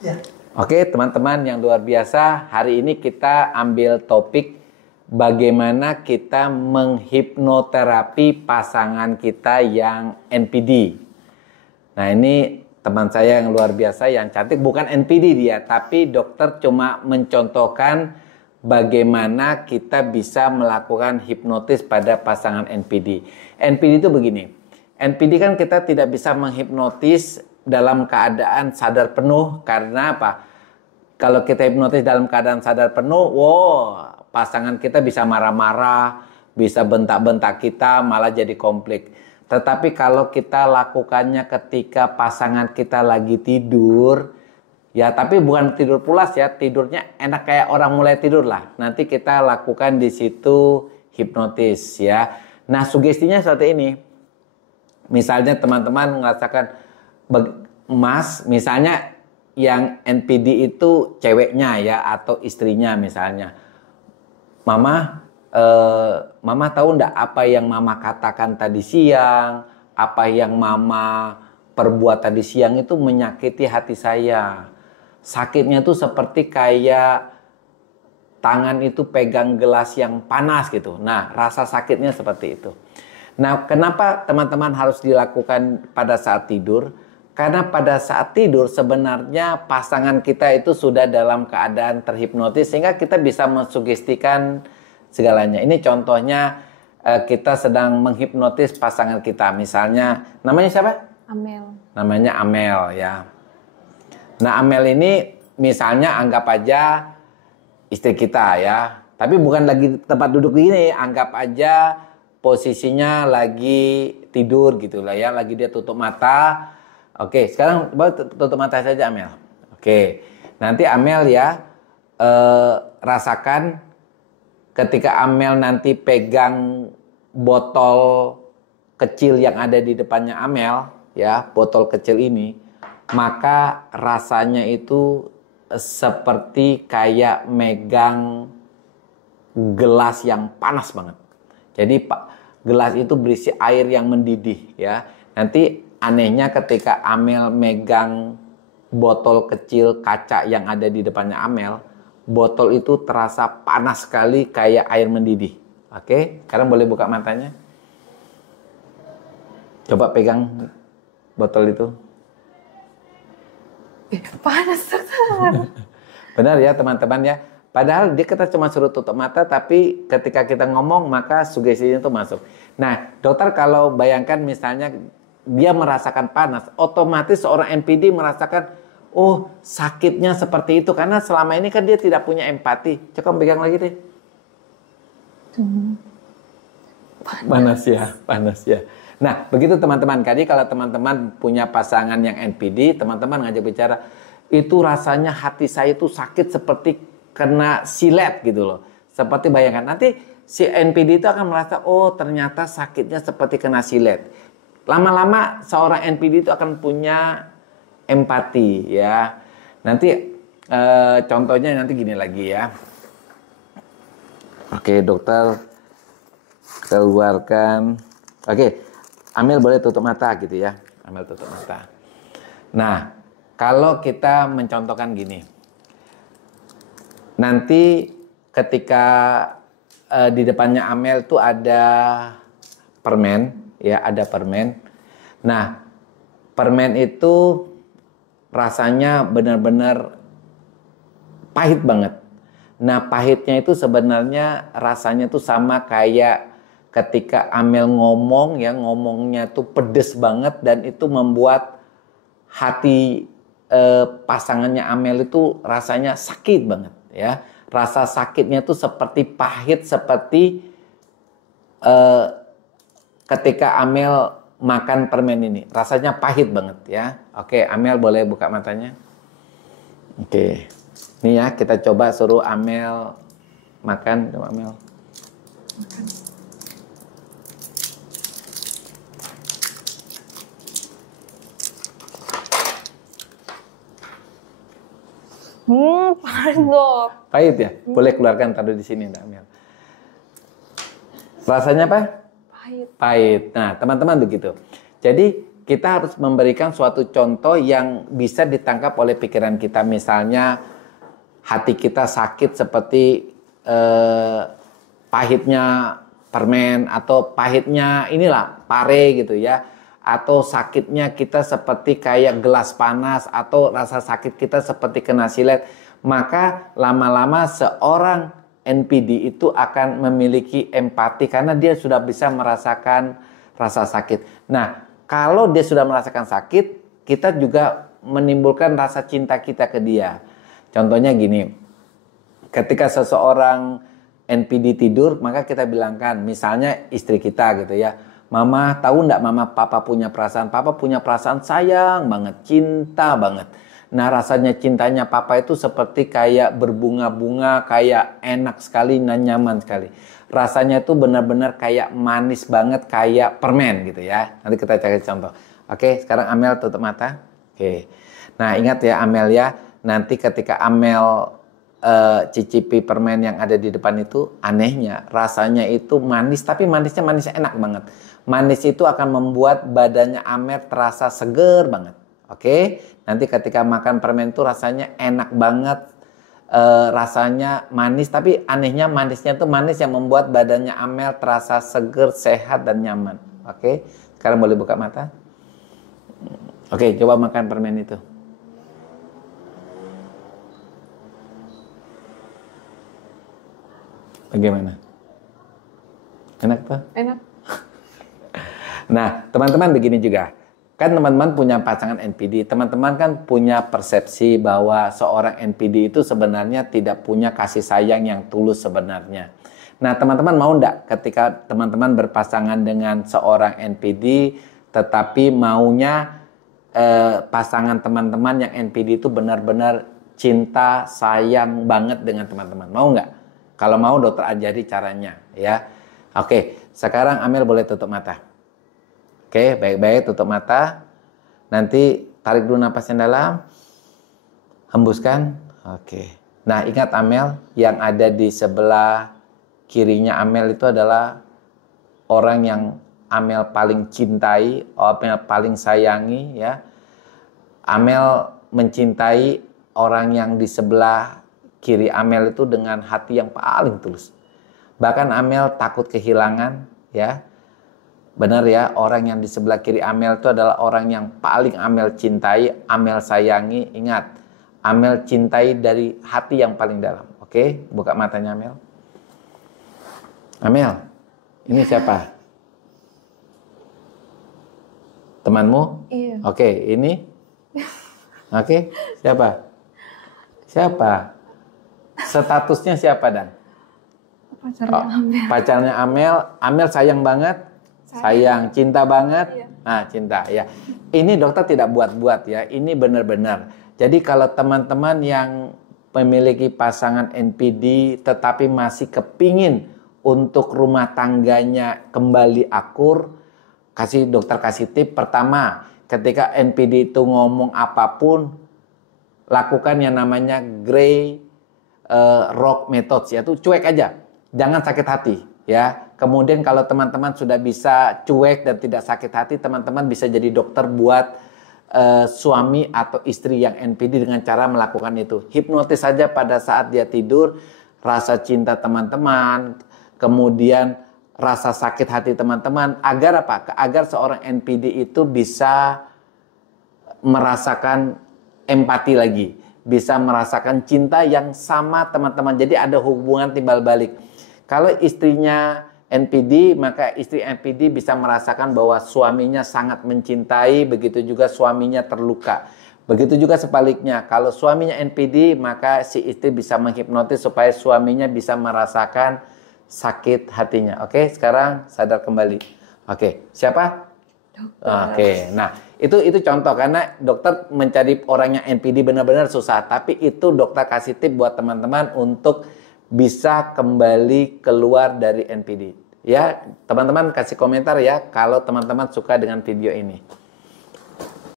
Ya. Oke, teman-teman yang luar biasa, hari ini kita ambil topik bagaimana kita menghipnoterapi pasangan kita yang NPD. Nah, ini teman saya yang luar biasa, yang cantik, bukan NPD dia, tapi dokter cuma mencontohkan bagaimana kita bisa melakukan hipnotis pada pasangan NPD. NPD itu begini, NPD kan kita tidak bisa menghipnotis dalam keadaan sadar penuh, karena apa? Kalau kita hipnotis dalam keadaan sadar penuh, pasangan kita bisa marah-marah, bisa bentak-bentak kita, malah jadi konflik. Tetapi kalau kita lakukannya ketika pasangan kita lagi tidur, ya tapi bukan tidur pulas ya, tidurnya enak kayak orang mulai tidur lah. Nanti kita lakukan di situ hipnotis ya. Nah, sugestinya seperti ini. Misalnya teman-teman merasakan, Mas, misalnya yang NPD itu ceweknya ya atau istrinya misalnya. Mama tahu enggak apa yang Mama katakan tadi siang, apa yang Mama perbuat tadi siang itu menyakiti hati saya. Sakitnya itu seperti kayak tangan itu pegang gelas yang panas gitu. Nah, rasa sakitnya seperti itu. Nah, kenapa teman-teman harus dilakukan pada saat tidur? Karena pada saat tidur sebenarnya pasangan kita itu sudah dalam keadaan terhipnotis sehingga kita bisa mensugestikan segalanya. Ini contohnya kita sedang menghipnotis pasangan kita. Misalnya, namanya siapa? Amel. Namanya Amel ya. Nah, Amel ini misalnya anggap aja istri kita ya. Tapi bukan lagi tempat duduk gini, anggap aja posisinya lagi tidur gitu lah ya. Lagi dia tutup mata. Oke, sekarang tutup mata saja Amel. Oke, nanti Amel ya rasakan ketika Amel nanti pegang botol kecil yang ada di depannya Amel, ya, botol kecil ini, maka rasanya itu seperti kayak megang gelas yang panas banget. Jadi gelas itu berisi air yang mendidih, ya. Nanti anehnya ketika Amel megang botol kecil kaca yang ada di depannya Amel, botol itu terasa panas sekali kayak air mendidih. Oke, sekarang boleh buka matanya. Coba pegang botol itu. Panas sekali. Benar ya teman-teman ya. Padahal kita cuma suruh tutup mata, tapi ketika kita ngomong maka sugestinya itu masuk. Nah, dokter kalau bayangkan misalnya dia merasakan panas, otomatis seorang NPD merasakan, oh sakitnya seperti itu. Karena selama ini kan dia tidak punya empati. Coba pegang lagi deh. Panas ya. Nah, begitu teman-teman. Jadi kalau teman-teman punya pasangan yang NPD, teman-teman ngajak bicara, itu rasanya hati saya itu sakit seperti kena silet gitu loh. Seperti bayangkan, nanti si NPD itu akan merasa, oh ternyata sakitnya seperti kena silet. Lama-lama seorang NPD itu akan punya empati ya. Nanti contohnya nanti gini lagi ya. Oke, dokter keluarkan. Oke, Amel boleh tutup mata gitu ya. Amel tutup mata. Nah, kalau kita mencontohkan gini. Nanti ketika di depannya Amel tuh ada permen, ya ada permen. Nah, permen itu rasanya benar-benar pahit banget. Nah, pahitnya itu sebenarnya rasanya tuh sama kayak ketika Amel ngomong ya, ngomongnya tuh pedes banget dan itu membuat hati pasangannya Amel itu rasanya sakit banget ya. Rasa sakitnya tuh seperti pahit, seperti ketika Amel makan permen ini. Rasanya pahit banget ya. Oke, Amel boleh buka matanya. Oke. Nih ya, kita coba suruh Amel makan. Coba Amel. Makan. Pahit dok. Pahit ya? Boleh keluarkan, taruh di sini, Amel. Rasanya apa? Pahit. Pahit. Nah, teman-teman begitu. Jadi kita harus memberikan suatu contoh yang bisa ditangkap oleh pikiran kita. Misalnya hati kita sakit seperti pahitnya permen atau pahitnya inilah pare gitu ya. Atau sakitnya kita seperti kayak gelas panas atau rasa sakit kita seperti kena silet. Maka lama-lama seorang NPD itu akan memiliki empati karena dia sudah bisa merasakan rasa sakit. Nah, kalau dia sudah merasakan sakit, kita juga menimbulkan rasa cinta kita ke dia. Contohnya gini, ketika seseorang NPD tidur, maka kita bilangkan, misalnya istri kita gitu ya, Mama tahu enggak Mama, Papa punya perasaan sayang banget, cinta banget. Nah rasanya cintanya Papa itu seperti kayak berbunga-bunga, kayak enak sekali dan nyaman sekali. Rasanya itu benar-benar kayak manis banget, kayak permen gitu ya. Nanti kita cari contoh. Oke, sekarang Amel tutup mata. Oke. Nah ingat ya Amel ya, nanti ketika Amel cicipi permen yang ada di depan itu, anehnya rasanya itu manis, tapi manisnya enak banget. Manis itu akan membuat badannya Amel terasa seger banget. Oke, nanti ketika makan permen itu rasanya enak banget. Rasanya manis, tapi anehnya manisnya itu manis yang membuat badannya Amel terasa seger, sehat dan nyaman. Oke, sekarang boleh buka mata. Oke, coba makan permen itu. Bagaimana? Enak tuh? Enak. Nah, teman-teman begini juga. Kan teman-teman punya pasangan NPD, teman-teman kan punya persepsi bahwa seorang NPD itu sebenarnya tidak punya kasih sayang yang tulus sebenarnya. Nah, teman-teman mau enggak ketika teman-teman berpasangan dengan seorang NPD, tetapi maunya pasangan teman-teman yang NPD itu benar-benar cinta, sayang banget dengan teman-teman. Mau enggak? Kalau mau dokter ajari caranya ya. Oke, sekarang Amel boleh tutup mata. Oke, baik-baik, tutup mata. Nanti tarik dulu napas yang dalam. Hembuskan. Oke. Nah, ingat Amel, yang ada di sebelah kirinya Amel itu adalah orang yang Amel paling cintai, Amel paling sayangi ya. Amel mencintai orang yang di sebelah kiri Amel itu dengan hati yang paling tulus. Bahkan Amel takut kehilangan ya. Benar ya, orang yang di sebelah kiri Amel itu adalah orang yang paling Amel cintai, Amel sayangi. Ingat, Amel cintai dari hati yang paling dalam. Oke, buka matanya Amel. Amel, ini siapa? Temanmu? Iya. Oke, ini? Oke, siapa? Siapa? Statusnya siapa dan? Pacarnya Amel. Pacarnya Amel. Amel sayang banget. Sayang, cinta banget. Iya. Nah, cinta ya. Ini dokter tidak buat-buat ya. Ini benar-benar. Jadi kalau teman-teman yang memiliki pasangan NPD tetapi masih kepingin untuk rumah tangganya kembali akur, dokter kasih tip. Pertama, ketika NPD itu ngomong apapun, lakukan yang namanya gray rock method, yaitu cuek aja. Jangan sakit hati ya. Kemudian kalau teman-teman sudah bisa cuek dan tidak sakit hati, teman-teman bisa jadi dokter buat suami atau istri yang NPD dengan cara melakukan itu. Hipnotis saja pada saat dia tidur, rasa cinta teman-teman, kemudian rasa sakit hati teman-teman, agar apa? Agar seorang NPD itu bisa merasakan empati lagi, bisa merasakan cinta yang sama teman-teman. Jadi ada hubungan timbal balik. Kalau istrinya NPD, maka istri NPD bisa merasakan bahwa suaminya sangat mencintai, begitu juga suaminya terluka. Begitu juga sebaliknya, kalau suaminya NPD, maka si istri bisa menghipnotis supaya suaminya bisa merasakan sakit hatinya. Oke, sekarang sadar kembali. Oke, siapa? Dokter. Oke, nah itu contoh, karena dokter mencari orang yang NPD benar-benar susah. Tapi itu dokter kasih tip buat teman-teman untuk bisa kembali keluar dari NPD. Ya, teman-teman kasih komentar ya kalau teman-teman suka dengan video ini.